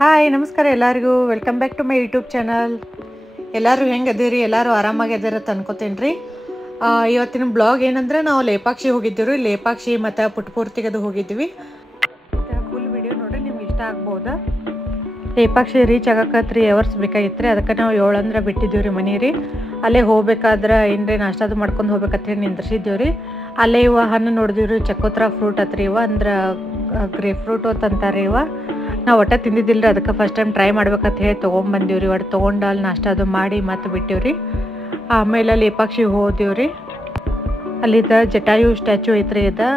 Hi ನಮಸ್ಕಾರ ಎಲ್ಲರಿಗೂ welcome back to my YouTube channel. ಎಲ್ಲರೂ ಹೆಂಗೆ ಅದೀರಿ? ಎಲ್ಲರೂ ಆರಾಮಾಗಿದ್ದೀರ ಅನ್ಕೋತೀನಿ ರೀ. ಇವತ್ತಿನ ಬ್ಲಾಗ್ ಏನಂದ್ರೆ ನಾವು ಲೇಪಾಕ್ಷಿ ಹೋಗಿದ್ದೀವಿ ರೀ. ಲೇಪಾಕ್ಷಿ ಮತ್ತು ಪುಟ್ಟಪೂರ್ತಿಗೆ ಅದು ಹೋಗಿದ್ವಿ. ಫುಲ್ ವಿಡಿಯೋ ನೋಡಿ ನಿಮ್ಗೆ ಇಷ್ಟ ಆಗ್ಬೋದಾ. ಲೇಪಾಕ್ಷಿ ರೀಚ್ ಆಗಕ್ಕೆ 3 hours ಬೇಕಾಗಿತ್ತು ರೀ. ಅದಕ್ಕೆ ನಾವು 7 ಅಂದ್ರೆ ಬಿಟ್ಟಿದ್ದೀವಿ ರೀ ಮನೆ ರೀ. ಅಲ್ಲೇ ಹೋಗ್ಬೇಕಾದ್ರೆ ಏನ್ರಿ ನಾಷ್ಟಾದು ಮಾಡ್ಕೊಂಡು ಹೋಗ್ಬೇಕಂತ ಹೇಳಿ ನಿಂದ್ರಿಸಿದ್ದೀವಿ ರೀ. ಅಲ್ಲೇ ಇವ ಹಣ್ಣು ನೋಡಿದೀವಿ ರೀ, ಚಕೋತ್ರ ಫ್ರೂಟ್ ಹತ್ರಿ ಇವ ಅಂದ್ರೆ ಗ್ರೇಪ್ ಫ್ರೂಟ್ ಅಂತಾರೆ ಇವ. ನಾವು ಒಟ್ಟು ತಿಂದಿದ್ದಿಲ್ಲ ರೀ, ಅದಕ್ಕೆ ಫಸ್ಟ್ ಟೈಮ್ ಟ್ರೈ ಮಾಡ್ಬೇಕಂತ ಹೇಳಿ ತೊಗೊಂಬಂದೀವಿ ರೀ. ಒಟ್ಟು ತೊಗೊಂಡು ಅಲ್ಲಿ ನಾಷ್ಟ ಅದು ಮಾಡಿ ಮತ್ತೆ ಬಿಟ್ಟಿವಿ ರೀ. ಆಮೇಲೆ ಲೇಪಾಕ್ಷಿಗೆ ಹೋದೀವಿ ರೀ. ಅಲ್ಲಿದ್ದ ಜಟಾಯು ಸ್ಟ್ಯಾಚು ಐತ್ರಿ ಇದು.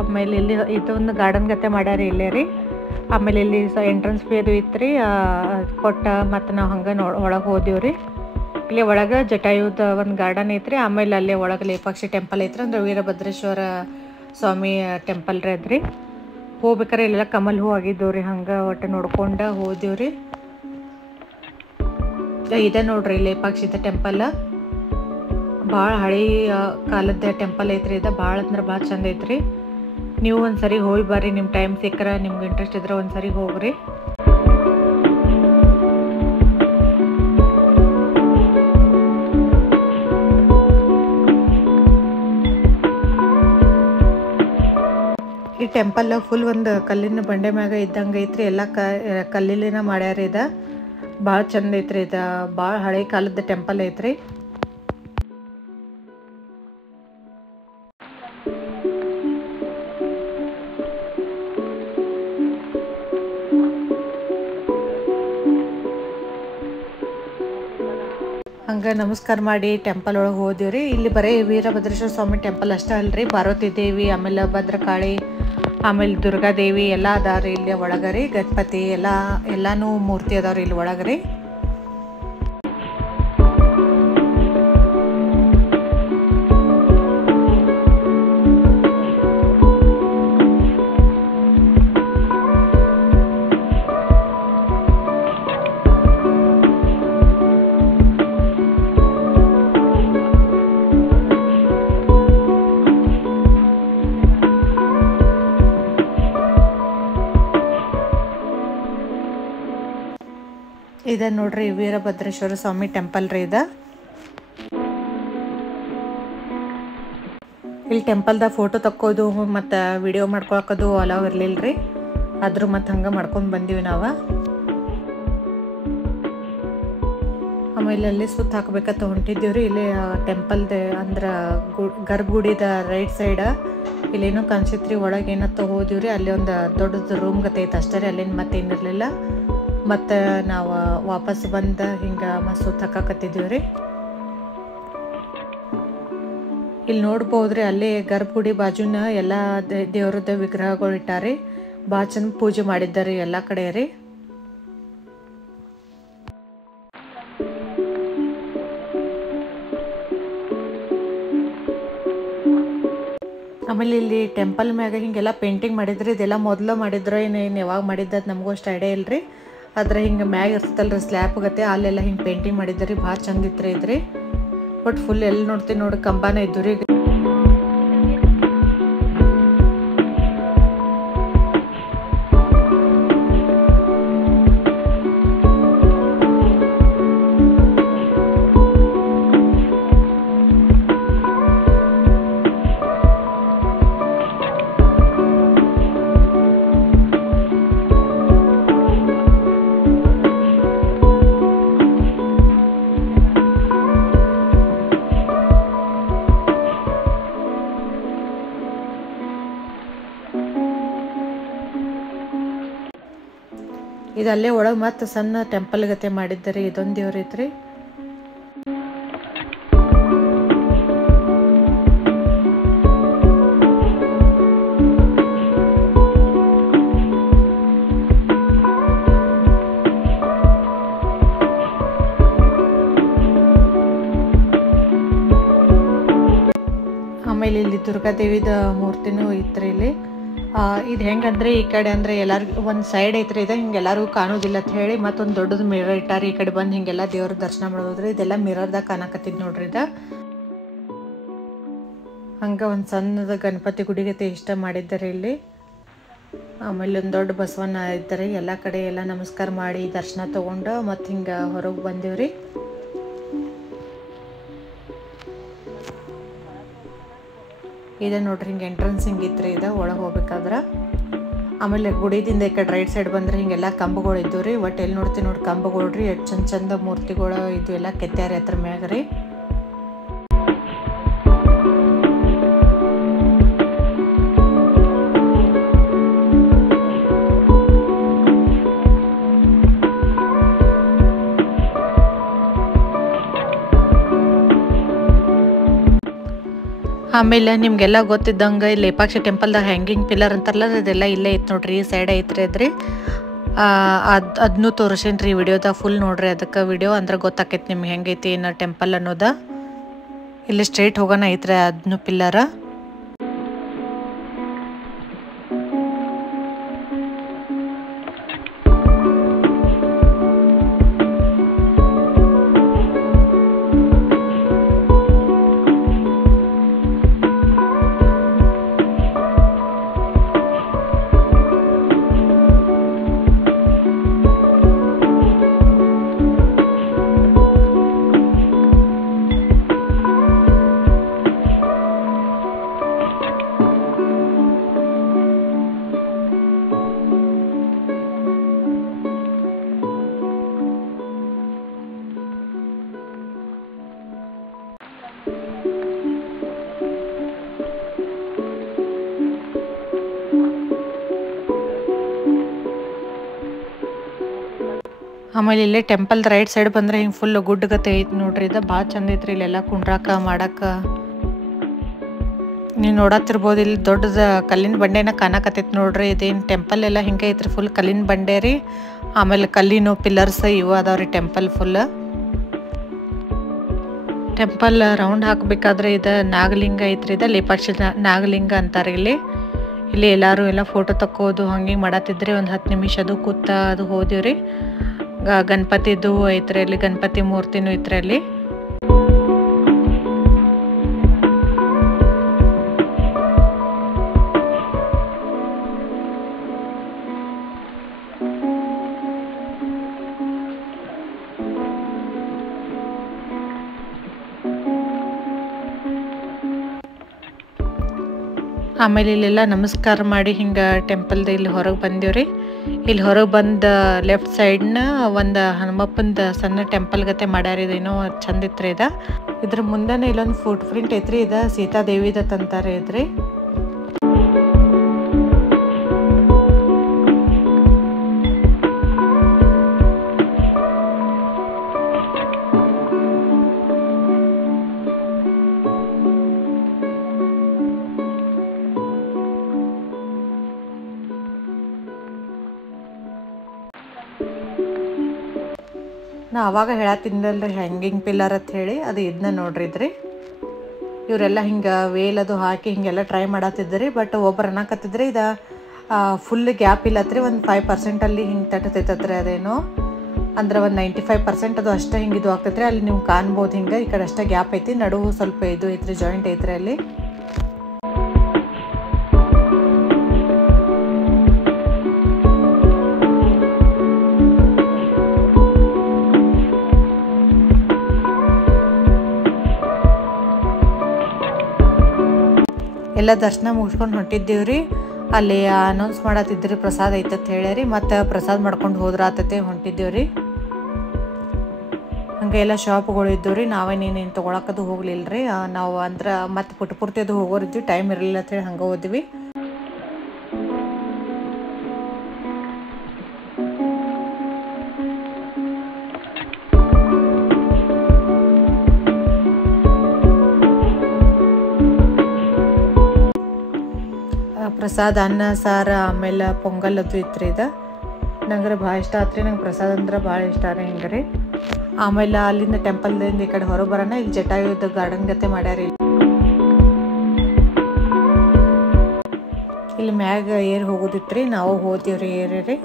ಆಮೇಲೆ ಇಲ್ಲಿ ಇದೊಂದು ಗಾರ್ಡನ್ ಗತೆ ಮಾಡ್ಯಾರ ಇಲ್ಲೇ ರೀ. ಆಮೇಲೆ ಇಲ್ಲಿ ಎಂಟ್ರೆನ್ಸ್ ಫೀ ಅದು ಇತ್ತು ರೀ, ಕೊಟ್ಟ ಮತ್ತು ನಾವು ಹಂಗೆ ಒಳಗೆ ಹೋದೀವಿ ರೀ. ಇಲ್ಲಿ ಒಳಗೆ ಜಟಾಯುದ ಒಂದು ಗಾರ್ಡನ್ ಐತ್ರಿ. ಆಮೇಲೆ ಅಲ್ಲೇ ಒಳಗೆ ಲೇಪಾಕ್ಷಿ ಟೆಂಪಲ್ ಐತ್ರಿ, ಅಂದ್ರೆ ವೀರಭದ್ರೇಶ್ವರ ಸ್ವಾಮಿ ಟೆಂಪಲ್ ರೀ ಅದ್ರಿ. ಹೋಗ್ಬೇಕಾರೆ ಇಲ್ಲೆಲ್ಲ ಕಮಲ್ ಹೂ ಆಗಿದ್ದವು ರೀ. ಹಂಗೆ ಒಟ್ಟು ನೋಡ್ಕೊಂಡು ಹೋದೀವಿ ರೀ. ಇದೆ ನೋಡ್ರಿ ಲೇಪಾಕ್ಷಿದ ಟೆಂಪಲ್. ಭಾಳ ಹಳೆ ಕಾಲದ ಟೆಂಪಲ್ ಐತ್ರಿ ಇದು. ಭಾಳ ಅಂದ್ರೆ ಭಾಳ ಚಂದ ಐತ್ರಿ. ನೀವು ಒಂದು ಸರಿ ಹೋಗಿ ಬರ್ರಿ, ನಿಮ್ಮ ಟೈಮ್ ಸಿಕ್ಕರೆ, ನಿಮ್ಗೆ ಇಂಟ್ರೆಸ್ಟ್ ಇದ್ರೆ ಒಂದು ಸರಿ ಹೋಗ್ರಿ. ಈ ಟೆಂಪಲ್ ಫುಲ್ ಒಂದು ಕಲ್ಲಿನ ಬಂಡೆ ಮ್ಯಾಗ ಇದ್ದಂಗೆ ಐತ್ರಿ. ಎಲ್ಲ ಕಲ್ಲಿನ ಮಾಡ್ಯಾರ ಇದು. ಭಾಳ ಚಂದ ಐತ್ರಿ ಇದು. ಭಾಳ ಹಳೆ ಕಾಲದ ಟೆಂಪಲ್ ಐತ್ರಿ. ಹಂಗೆ ನಮಸ್ಕಾರ ಮಾಡಿ ಟೆಂಪಲ್ ಒಳಗೆ ಹೋದಿವಿ ರೀ. ಇಲ್ಲಿ ಬರೀ ವೀರಭದ್ರೇಶ್ವರ ಸ್ವಾಮಿ ಟೆಂಪಲ್ ಅಷ್ಟೇ ಅಲ್ರಿ, ಪಾರ್ವತಿ ದೇವಿ, ಆಮೇಲೆ ಭದ್ರಕಾಳಿ, ಆಮೇಲೆ ದುರ್ಗಾದೇವಿ ಎಲ್ಲ ಅದಾವ್ರಿ ಇಲ್ಲಿ ಒಳಗೆ ರೀ. ಗಣಪತಿ ಎಲ್ಲಾನು ಮೂರ್ತಿ ಅದಾವ್ರಿ ಇಲ್ಲಿ ಒಳಗೆ ರೀ. ಇದು ನೋಡ್ರಿ ವೀರಭದ್ರೇಶ್ವರ ಸ್ವಾಮಿ ಟೆಂಪಲ್ ರೀ ಇದು. ಇಲ್ಲಿ ಟೆಂಪಲ್ದಾಗ ಫೋಟೋ ತಕ್ಕೋದು ಮತ್ತು ವಿಡಿಯೋ ಮಾಡ್ಕೊಳಕೋದು ಅಲಾವ್ ಇರಲಿಲ್ಲ ರೀ. ಆದರೂ ಮತ್ತು ಹಂಗೆ ಮಾಡ್ಕೊಂಡು ಬಂದೀವಿ ನಾವು. ಆಮೇಲೆ ಅಲ್ಲಿ ಸುತ್ತ ಹಾಕ್ಬೇಕಂತ ಹೊಂಟಿದ್ದೀವಿ ರೀ. ಇಲ್ಲಿ ಟೆಂಪಲ್ದ ಅಂದ್ರೆ ಗರ್ಭಗುಡಿದ ರೈಟ್ ಸೈಡ ಇಲ್ಲೇನೋ ಕಾಣಿಸಿತ್ರಿ. ಒಳಗೆ ಏನತ್ತ ಹೋದಿವಿ ರೀ. ಅಲ್ಲಿ ಒಂದು ದೊಡ್ಡದು ರೂಮ್ ಗತೆ ಐತೆ ಅಷ್ಟೇ ರೀ. ಅಲ್ಲೇನು ಮತ್ತೇನಿರಲಿಲ್ಲ. ಮತ್ತು ನಾವು ವಾಪಸ್ ಬಂದು ಹಿಂಗೆ ಮತ್ತೆ ಸುತ್ತ ಹಾಕಕತ್ತಿದ್ದೀವಿ ರೀ. ಇಲ್ಲಿ ನೋಡ್ಬೋದ್ರಿ, ಅಲ್ಲಿ ಗರ್ಭಗುಡಿ ಬಾಜುನ ಎಲ್ಲ ದೇವ್ರದ್ದು ವಿಗ್ರಹಗಳು ಇಟ್ಟಾರಿ. ಭಾಳ ಚಂದ ಪೂಜೆ ಮಾಡಿದ್ದಾರೆ ಎಲ್ಲ ಕಡೆ ರೀ. ಆಮೇಲೆ ಇಲ್ಲಿ ಟೆಂಪಲ್ ಮ್ಯಾಗ ಹಿಂಗೆಲ್ಲ ಪೇಂಟಿಂಗ್ ಮಾಡಿದ್ರಿ. ಇದೆಲ್ಲ ಮೊದಲು ಮಾಡಿದ್ರು ಏನು ಯಾವಾಗ ಮಾಡಿದ್ದು ನಮಗೂ ಅಷ್ಟು ಐಡಿಯಾ ಇಲ್ಲ ರೀ. ಆದ್ರೆ ಹಿಂಗೆ ಮ್ಯಾಗ ಇರ್ತಲ್ರಿ ಸ್ಲ್ಯಾಪ್ ಗತೆ, ಅಲ್ಲೆಲ್ಲ ಹಿಂಗೆ ಪೇಂಟಿಂಗ್ ಮಾಡಿದ್ರಿ. ಭಾಳ ಚಂದ ಇತ್ತು ಇದ್ರಿ. ಬಟ್ ಫುಲ್ ಎಲ್ಲಿ ನೋಡ್ತೀವಿ ನೋಡಿ ಕಂಬಾನ ಇದ್ದು ರೀ. ಇದು ಅಲ್ಲೇ ಒಳಗೆ ಮತ್ತೆ ಸಣ್ಣ ಟೆಂಪಲ್ ಗತೆ ಮಾಡಿದ್ದಾರೆ. ಇದೊಂದು ದೇವ್ರ ಐತ್ರಿ. ಆಮೇಲೆ ಇಲ್ಲಿ ದುರ್ಗಾದೇವಿದ ಮೂರ್ತಿನೂ ಇತ್ತು ಇಲ್ಲಿ. ಇದು ಹೆಂಗಂದ್ರೆ ಈ ಕಡೆ ಅಂದರೆ ಎಲ್ಲರಿಗೂ ಒಂದು ಸೈಡ್ ಐತ್ರಿ. ಇದು ಹಿಂಗೆ ಎಲ್ಲರಿಗೂ ಕಾಣೋದಿಲ್ಲ ಅಂತ ಹೇಳಿ ಮತ್ತೊಂದು ದೊಡ್ಡದು ಮಿರರ್ ಇಟ್ಟಾರಿ. ಈ ಕಡೆ ಬಂದು ಹಿಂಗೆಲ್ಲ ದೇವ್ರ ದರ್ಶನ ಮಾಡೋದ್ರಿ. ಇದೆಲ್ಲ ಮಿರರ್ದಾಗ ಕಾಣಕತ್ತಿದ್ ನೋಡ್ರಿ ಇದು. ಹಂಗೆ ಒಂದು ಸಣ್ಣದ ಗಣಪತಿ ಗುಡಿಗತೆ ಇಷ್ಟ ಮಾಡಿದ್ದಾರೆ ಇಲ್ಲಿ. ಆಮೇಲೆ ಒಂದು ದೊಡ್ಡ ಬಸವಣ್ಣ ಇದ್ದಾರೆ. ಎಲ್ಲ ಕಡೆ ಎಲ್ಲ ನಮಸ್ಕಾರ ಮಾಡಿ ದರ್ಶನ ತೊಗೊಂಡು ಮತ್ತು ಹಿಂಗೆ ಹೊರಗೆ ಬಂದೀವ್ರಿ. ಇದೆ ನೋಡ್ರಿ, ಹಿಂಗೆ ಎಂಟ್ರೆನ್ಸ್ ಹಿಂಗಿತ್ತು ಇದು ಒಳಗೆ ಹೋಗ್ಬೇಕಾದ್ರೆ. ಆಮೇಲೆ ಗುಡಿದಿಂದ ಈ ಕಡೆ ರೈಟ್ ಸೈಡ್ ಬಂದರೆ ಹಿಂಗೆಲ್ಲ ಕಂಬಗಳು ಇದ್ದವು ರೀ. ಒಟ್ಟು ಎಲ್ಲಿ ನೋಡ್ತೀವಿ ನೋಡಿ ಕಂಬಗಳು ರೀ, ಎಷ್ಟು ಚಂದ ಚಂದ ಮೂರ್ತಿಗಳು ಇದು ಎಲ್ಲ ಕೆತ್ತಾರೆ ಅದ್ರ ಮ್ಯಾಗ ರೀ. ಆಮೇಲೆ ನಿಮಗೆಲ್ಲ ಗೊತ್ತಿದ್ದಂಗೆ ಲೇಪಾಕ್ಷಿ ಟೆಂಪಲ್ದಾಗ ಹ್ಯಾಂಗಿಂಗ್ ಪಿಲ್ಲರ್ ಅಂತಾರಲ್ಲ, ಅದೆಲ್ಲ ಇಲ್ಲೇ ಐತೆ ನೋಡ್ರಿ, ಈ ಸೈಡ್ ಐತ್ರಿ ಅದ್ರಿ. ಅದನ್ನೂ ತೋರಿಸೇನಿ ರೀ ವಿಡಿಯೋದಾಗ, ಫುಲ್ ನೋಡ್ರಿ. ಅದಕ್ಕೆ ವಿಡಿಯೋ ಅಂದ್ರೆ ಗೊತ್ತಾಕೈತಿ ನಿಮ್ಗೆ ಹೆಂಗೈತಿ ಏನು ಟೆಂಪಲ್ ಅನ್ನೋದ. ಇಲ್ಲಿ ಸ್ಟ್ರೇಟ್ ಹೋಗೋಣ ಐತ್ರಿ ಅದನ್ನು ಪಿಲ್ಲರ. ಆಮೇಲೆ ಇಲ್ಲೇ ಟೆಂಪಲ್ ರೈಟ್ ಸೈಡ್ ಬಂದರೆ ಹಿಂಗೆ ಫುಲ್ ಗುಡ್ಡಗತೆ ಐತಿ ನೋಡ್ರಿ. ಇದು ಭಾಳ ಚಂದ ಐತ್ರಿ. ಇಲ್ಲೆಲ್ಲ ಕುಂಡ್ರಾಕ ಮಾಡಕ್ಕೆ ನೀವು ನೋಡತ್ತಿರ್ಬೋದು. ಇಲ್ಲಿ ದೊಡ್ಡದ ಕಲ್ಲಿನ ಬಂಡೆನ ಕಾಣಕತ್ತೈತಿ ನೋಡ್ರಿ. ಇದೇನು ಟೆಂಪಲ್ ಎಲ್ಲ ಹಿಂಗೆ ಐತ್ರಿ, ಫುಲ್ ಕಲ್ಲಿನ ಬಂಡೆ ರೀ. ಆಮೇಲೆ ಕಲ್ಲಿನ ಪಿಲ್ಲರ್ಸ್ ಇವು ಅದಾವ್ರಿ ಟೆಂಪಲ್ ಫುಲ್. ಟೆಂಪಲ್ ರೌಂಡ್ ಹಾಕಬೇಕಾದ್ರೆ ಇದು ನಾಗಲಿಂಗ ಐತ್ರಿ. ಇದು ಲೇಪಾಕ್ಷಿ ನಾಗಲಿಂಗ ಅಂತಾರೆ ಇಲ್ಲಿ. ಇಲ್ಲಿ ಎಲ್ಲರೂ ಎಲ್ಲ ಫೋಟೋ ತಕ್ಕೋದು ಹಂಗೆ ಮಾಡತ್ತಿದ್ರಿ. ಒಂದು 10 ನಿಮಿಷ ಅದು ಕೂತ ಅದು ಹೋದಿವ್ರಿ. ಗಣಪತಿದು ಐತ್ರಿ ಅಲ್ಲಿ, ಗಣಪತಿ ಮೂರ್ತಿನೂ ಐತ್ರಿ ಅಲ್ಲಿ. ಆಮೇಲೆ ಇಲ್ಲೆಲ್ಲ ನಮಸ್ಕಾರ ಮಾಡಿ ಹಿಂಗೆ ಟೆಂಪಲ್ದು ಇಲ್ಲಿ ಹೊರಗೆ ಬಂದೀವ್ರಿ. ಇಲ್ಲಿ ಹೊರಗೆ ಬಂದು ಲೆಫ್ಟ್ ಸೈಡ್ನ ಒಂದು ಹನುಮಪ್ಪಂದು ಸಣ್ಣ ಟೆಂಪಲ್ ಗತೆ ಮಾಡ್ಯಾರ. ಇದೇನೋ ಚಂದ ಇತ್ರಿ ಇದು. ಇದ್ರ ಮುಂದೆನೇ ಇಲ್ಲೊಂದು ಫುಟ್ ಪ್ರಿಂಟ್ ಐತ್ರಿ. ಇದು ಸೀತಾದೇವಿದ ತಂತಾರೆ ಐತ್ರಿ. ನಾ ಅವಾಗ ಹೇಳತ್ತಿದ್ದಲ್ರಿ ಹ್ಯಾಂಗಿಂಗ್ ಪಿಲ್ಲರ್ ಅಂತ ಹೇಳಿ, ಅದು ಇದನ್ನ ನೋಡ್ರಿದ್ರಿ. ಇವರೆಲ್ಲ ಹಿಂಗೆ ವೇಲ್ ಅದು ಹಾಕಿ ಹಿಂಗೆಲ್ಲ ಟ್ರೈ ಮಾಡತ್ತಿದ್ರಿ. ಬಟ್ ಒಬ್ಬರು ಅನ್ನಕತ್ತಿದ್ರಿ ಇದು ಫುಲ್ ಗ್ಯಾಪ್ ಇಲ್ಲತ್ರಿ, ಒಂದು 5% ಹಿಂಗೆ ತಟ್ಟತೈತತ್ರಿ. ಅದೇನೋ ಅಂದ್ರೆ ಒಂದು 95% ಅದು ಅಷ್ಟೇ ಹಿಂಗೆ ಇದು ಆಗ್ತೈತ್ರಿ. ಅಲ್ಲಿ ನೀವು ಕಾಣ್ಬೋದು ಹಿಂಗೆ ಈ ಕಡೆ ಅಷ್ಟೇ ಗ್ಯಾಪ್ ಐತಿ, ನಡುವು ಸ್ವಲ್ಪ ಇದು ಐತ್ರಿ, ಜಾಯಿಂಟ್ ಐತ್ರಿ ಅಲ್ಲಿ. ಎಲ್ಲ ದರ್ಶನ ಮುಗಿಸ್ಕೊಂಡು ಹೊಂಟಿದ್ದೀವ್ರಿ. ಅಲ್ಲಿ ಅನೌನ್ಸ್ ಮಾಡತ್ತಿದ್ರಿ ಪ್ರಸಾದ ಐತತ್ ಹೇಳ್ಯಾರಿ. ಮತ್ತು ಪ್ರಸಾದ ಮಾಡ್ಕೊಂಡು ಹೋದ್ರ ಆತತೆ ಹೊಂಟಿದ್ದೀವ್ರಿ. ಹಂಗೆ ಎಲ್ಲ ಶಾಪ್ಗಳು ಇದ್ದವು ರೀ. ನಾವೇನೇನು ತೊಗೊಳಕ್ಕದು ಹೋಗ್ಲಿಲ್ಲ ರೀ. ನಾವು ಅಂದ್ರೆ ಮತ್ತು ಪುಟ್ಪೂರ್ತಿ ಅದು ಹೋಗೋರಿದ್ವಿ, ಟೈಮ್ ಇರಲಿಲ್ಲ ಅಂತೇಳಿ ಹಂಗೆ ಹೋದ್ವಿ. ಪ್ರಸಾದ ಅನ್ನ ಸಾರು ಆಮೇಲೆ ಪೊಂಗಲ್ ಅದು ಇತ್ತು ಇದು. ನಂಗೆ ಭಾಳ ಇಷ್ಟ ಆತ್ರಿ. ನಂಗೆ ಪ್ರಸಾದ ಅಂದ್ರೆ ಭಾಳ ಇಷ್ಟ ರೀ ಹಿಂಗೆ ರೀ. ಆಮೇಲೆ ಅಲ್ಲಿಂದ ಟೆಂಪಲ್ದಿಂದ ಈ ಕಡೆ ಹೊರಗೆ ಬರೋಣ. ಇಲ್ಲಿ ಜಟಾಯುದ ಗಾರ್ಡನ್ ಗತೆ ಮಾಡ್ಯಾರ. ಇಲ್ಲಿ ಮ್ಯಾಗ ಏರ್ ಹೋಗೋದಿತ್ತು ರೀ. ನಾವು ಹೋತೀವ್ರಿ ಏರಿ ರೀ.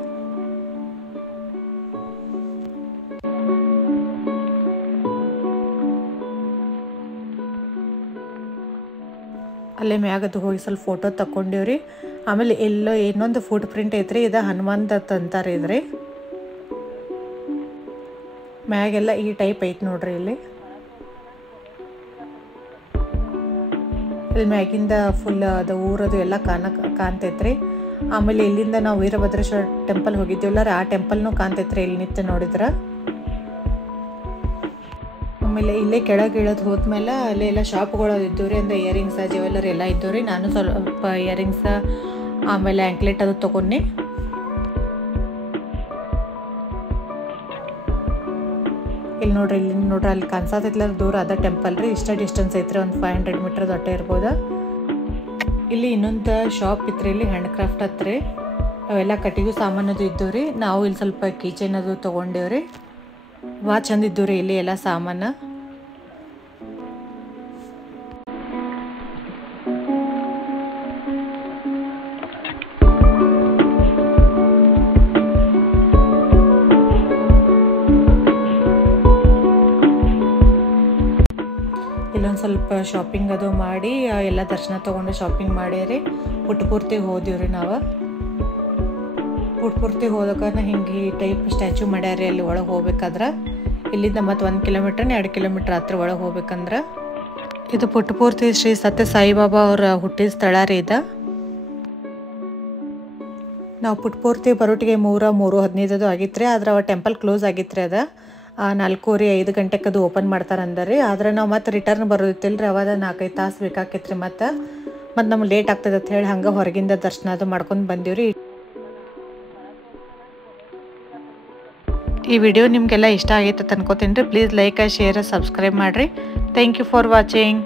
ಅಲ್ಲೇ ಮ್ಯಾಗದು ಹೋಗಿ ಸ್ವಲ್ಪ ಫೋಟೋ ತಗೊಂಡೇವ್ರಿ. ಆಮೇಲೆ ಎಲ್ಲೋ ಇನ್ನೊಂದು ಫುಟ್ ಪ್ರಿಂಟ್ ಐತ್ರಿ, ಇದು ಹನುಮಂತ ಅಂತಾರೆ ಇದ್ರಿ. ಮ್ಯಾಗೆಲ್ಲ ಈ ಟೈಪ್ ಐತೆ ನೋಡ್ರಿ. ಇಲ್ಲಿ ಮ್ಯಾಗಿಂದ ಫುಲ್ ಅದು ಊರದು ಎಲ್ಲ ಕಾಣ್ತೈತ್ರಿ. ಆಮೇಲೆ ಇಲ್ಲಿಂದ ನಾವು ವೀರಭದ್ರೇಶ್ವರ ಟೆಂಪಲ್ ಹೋಗಿದ್ದೀವಲ್ಲ ರೀ, ಆ ಟೆಂಪಲ್ನೂ ಕಾಣ್ತೈತ್ರಿ ಇಲ್ಲಿ ನಿಂತು ನೋಡಿದ್ರೆ. ಆಮೇಲೆ ಇಲ್ಲೇ ಕೆಳಗೆ ಇಳೋದು ಹೋದ್ಮೇಲೆ ಅಲ್ಲೇ ಎಲ್ಲ ಶಾಪ್ಗಳು ಇದ್ದವು ರೀ, ಅಂದರೆ ಇಯರಿಂಗ್ಸ ಜ್ಯುವೆಲ್ಲರಿ ಎಲ್ಲ ಇದ್ದವು ರೀ. ನಾನು ಸ್ವಲ್ಪ ಇಯರಿಂಗ್ಸ ಆಮೇಲೆ ಆ್ಯಂಕ್ಲೆಟ್ ಅದು ತೊಗೊಂಡು ಇಲ್ಲಿ ನೋಡ್ರಿ, ಅಲ್ಲಿ ಕಾಣಿಸತ್ತೈತ್ಲ ದೂರ ಅದ ಟೆಂಪಲ್ ರೀ. ಇಷ್ಟ ಡಿಸ್ಟೆನ್ಸ್ ಐತ್ರಿ, ಒಂದು 500 ಮೀಟರ್ ದೊಡ್ಡ ಇರ್ಬೋದು. ಇಲ್ಲಿ ಇನ್ನೊಂದು ಶಾಪ್ ಇತ್ತು ರೀ, ಇಲ್ಲಿ ಹ್ಯಾಂಡ್ ಕ್ರಾಫ್ಟ್ ಹತ್ರಿ, ಅವೆಲ್ಲ ಕಟ್ಟಿಗೆ ಸಾಮಾನದು ಇದ್ದವು ರೀ. ನಾವು ಇಲ್ಲಿ ಸ್ವಲ್ಪ ಕಿಚನ್ ಅದು ತೊಗೊಂಡೇವ್ರಿ. ಭಾಳ ಚಂದ ಇದ್ದವು ರೀ ಇಲ್ಲಿ ಎಲ್ಲ ಸಾಮಾನು. ಇಲ್ಲೊಂದು ಸ್ವಲ್ಪ ಶಾಪಿಂಗ್ ಅದು ಮಾಡಿ ಎಲ್ಲ ದರ್ಶನ ತೊಗೊಂಡು ಶಾಪಿಂಗ್ ಮಾಡ್ಯಾರಿ. ಪುಟ್ಪೂರ್ತಿ ಹೋದಿವ್ರಿ ನಾವು. ಪುಟ್ಪೂರ್ತಿ ಹೋದಾಗ ಹಿಂಗೆ ಈ ಟೈಪ್ ಸ್ಟ್ಯಾಚು ಮಾಡ್ಯಾರಿ ಅಲ್ಲಿ ಒಳಗೆ ಹೋಗ್ಬೇಕಾದ್ರೆ. ಇಲ್ಲಿಂದ ಮತ್ತು 1 ಕಿಲೋಮೀಟ್ರ್ 2 ಕಿಲೋಮೀಟ್ರ್ ಹತ್ರ ಒಳಗೆ ಹೋಗ್ಬೇಕಂದ್ರೆ. ಇದು ಪುಟ್ಪೂರ್ತಿ ಶ್ರೀ ಸತ್ಯ ಸಾಯಿಬಾಬಾ ಅವ್ರ ಹುಟ್ಟಿದ ಸ್ಥಳ ರೀ ಇದು. ನಾವು ಪುಟ್ಪೂರ್ತಿ ಬರೋಟಿಗೆ 3:15 ಆಗಿತ್ತು ರೀ. ಆದ್ರೆ ಅವ ಟೆಂಪಲ್ ಕ್ಲೋಸ್ ಆಗಿತ್ತು ರೀ. ಅದು 4:05 ಗಂಟೆಗೆ ಅದು ಓಪನ್ ಮಾಡ್ತಾರೆ ಅಂದರಿ. ಆದರೆ ನಾವು ಮತ್ತೆ ರಿಟರ್ನ್ ಬರೋದಿತ್ತಿಲ್ಲ ರೀ, ಅವಾಗ 4-5 ತಾಸು ಬೇಕಾಕೈತೆ ರೀ. ಮತ್ತು ನಮ್ಗೆ ಲೇಟ್ ಆಗ್ತದೆ ಅಂತ ಹೇಳಿ ಹಂಗೆ ಹೊರಗಿಂದ ದರ್ಶನ ಅದು ಮಾಡ್ಕೊಂಡು ಬಂದೀವ್ರಿ. ಈ ವಿಡಿಯೋ ನಿಮಗೆಲ್ಲ ಇಷ್ಟ ಆಗೈತೆ ಅನ್ಕೋತೀನಿ ರೀ. ಪ್ಲೀಸ್ ಲೈಕ್ ಶೇರ್ ಸಬ್ಸ್ಕ್ರೈಬ್ ಮಾಡಿರಿ. Thank you for watching.